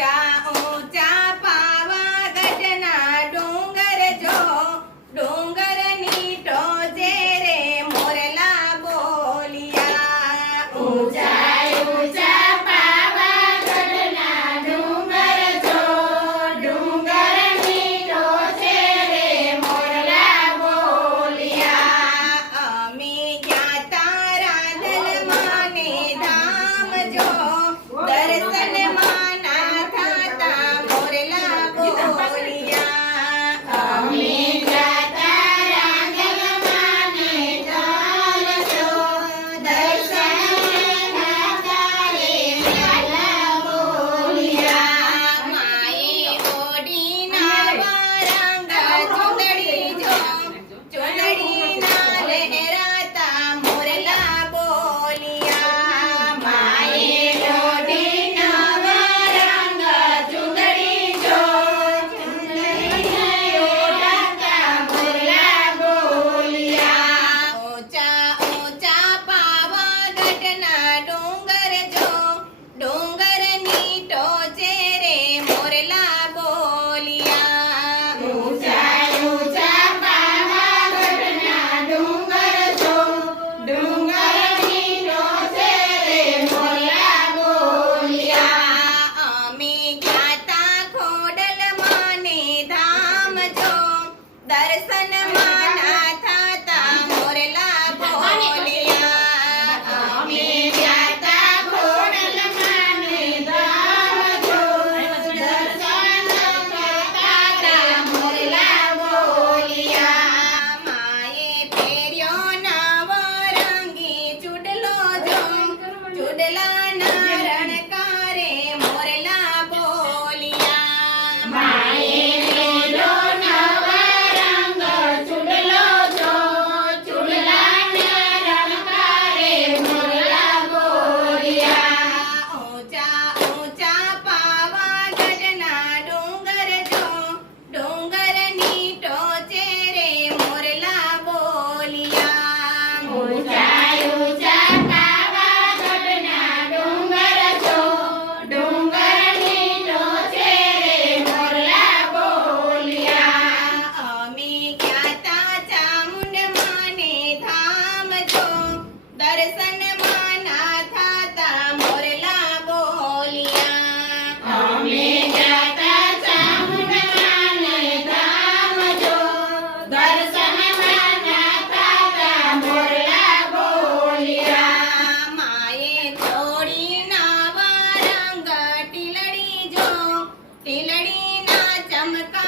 จ้าโอ้จ้า Yeah, I'm